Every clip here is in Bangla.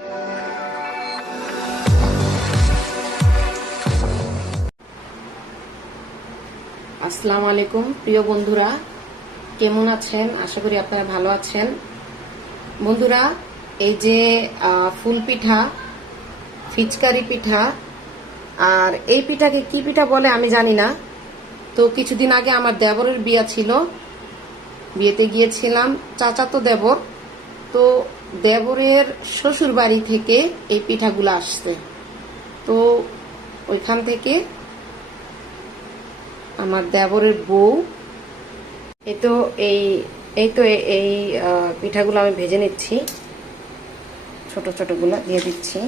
আসসালামু আলাইকুম প্রিয় বন্ধুরা, কেমন আছেন? আশা করি আপনারা ভালো আছেন। বন্ধুরা, এই যে ফুল পিঠা, ফিচকারি পিঠা, আর এই পিঠাকে কি পিঠা বলে আমি জানি না। তো কিছুদিন আগে আমার দেবরের বিয়ে ছিল, বিয়েতে গিয়েছিলাম, চাচাতো দেবর। তো দেবরের শ্বশুর বাড়ি থেকে এই পিঠাগুলো আসছে। তো ওইখান থেকে আমার দেবরের বউ এই পিঠাগুলো আমি ভেজে নিচ্ছি, ছোট ছোট গুলো দিয়ে দিচ্ছি।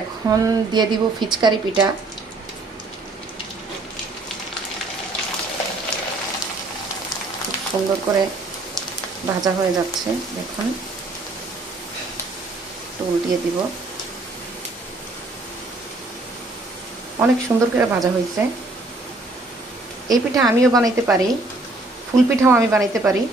এখন দিয়ে দিব ফিচকারি পিঠা। সুন্দর করে ভাজা হয়ে যাচ্ছে, দেখুন। উল্টিয়ে দিব। অনেক সুন্দর করে ভাজা হয়েছে। এই পিঠা আমিও বানাইতে পারি, ফুল পিঠাও আমি বানাইতে পারি।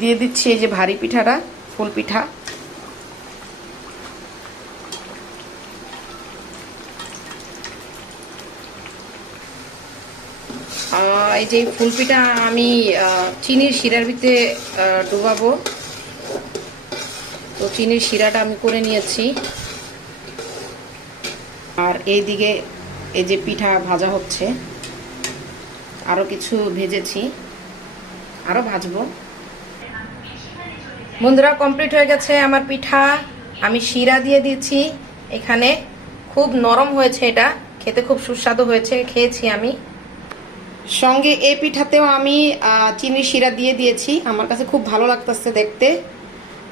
দিয়ে দিচ্ছি এই যে ভারী পিঠাটা, ফুল পিঠা। এই যে ফুল পিঠা আমি চিনির শিরার ভিতরে ডুবাবো। তো চিনির শিরাটা আমি করে নিয়েছি, আর এইদিকে এই যে পিঠা ভাজা হচ্ছে। আরো কিছু ভেজেছি, আরো ভাজবো। বন্ধুরা, কমপ্লিট হয়ে গেছে আমার পিঠা। আমি শিরা দিয়ে দিয়েছি এখানে। খুব নরম হয়েছে, এটা খেতে খুব সুস্বাদু হয়েছে, খেয়েছি আমি। সঙ্গে এই পিঠাতেও আমি চিনির শিরা দিয়ে দিয়েছি। আমার কাছে খুব ভালো লাগতেছে দেখতে।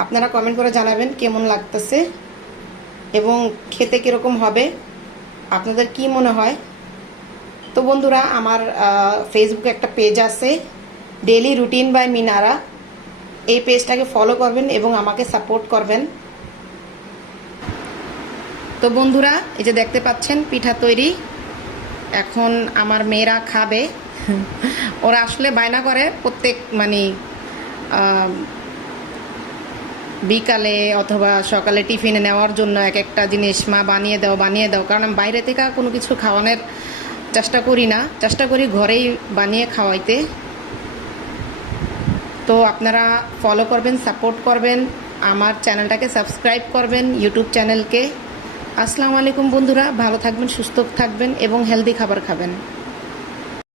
আপনারা কমেন্ট করে জানাবেন কেমন লাগতেছে এবং খেতে কিরকম হবে, আপনাদের কি মনে হয়। তো বন্ধুরা, আমার ফেসবুকে একটা পেজ আছে, ডেইলি রুটিন বাই মিনারা। এই পেজটাকে ফলো করবেন এবং আমাকে সাপোর্ট করবেন। তো বন্ধুরা, এই যে দেখতে পাচ্ছেন পিঠা তৈরি। এখন আমার মেয়েরা খাবে। ওরা আসলে বায়না করে প্রত্যেক বিকালে অথবা সকালে টিফিনে নেওয়ার জন্য এক একটা জিনিস, মা বানিয়ে দাও বানিয়ে দাও। কারণ আমি বাইরে থেকে কোনো কিছু খাওয়ানোর চেষ্টা করি না, চেষ্টা করি ঘরেই বানিয়ে খাওয়াইতে। তো আপনারা ফলো করবেন, সাপোর্ট করবেন, আমার চ্যানেলটাকে সাবস্ক্রাইব করবেন, ইউটিউব চ্যানেলকে। আসসালামু আলাইকুম বন্ধুরা, ভালো থাকবেন, সুস্থ থাকবেন এবং হেলদি খাবার খাবেন।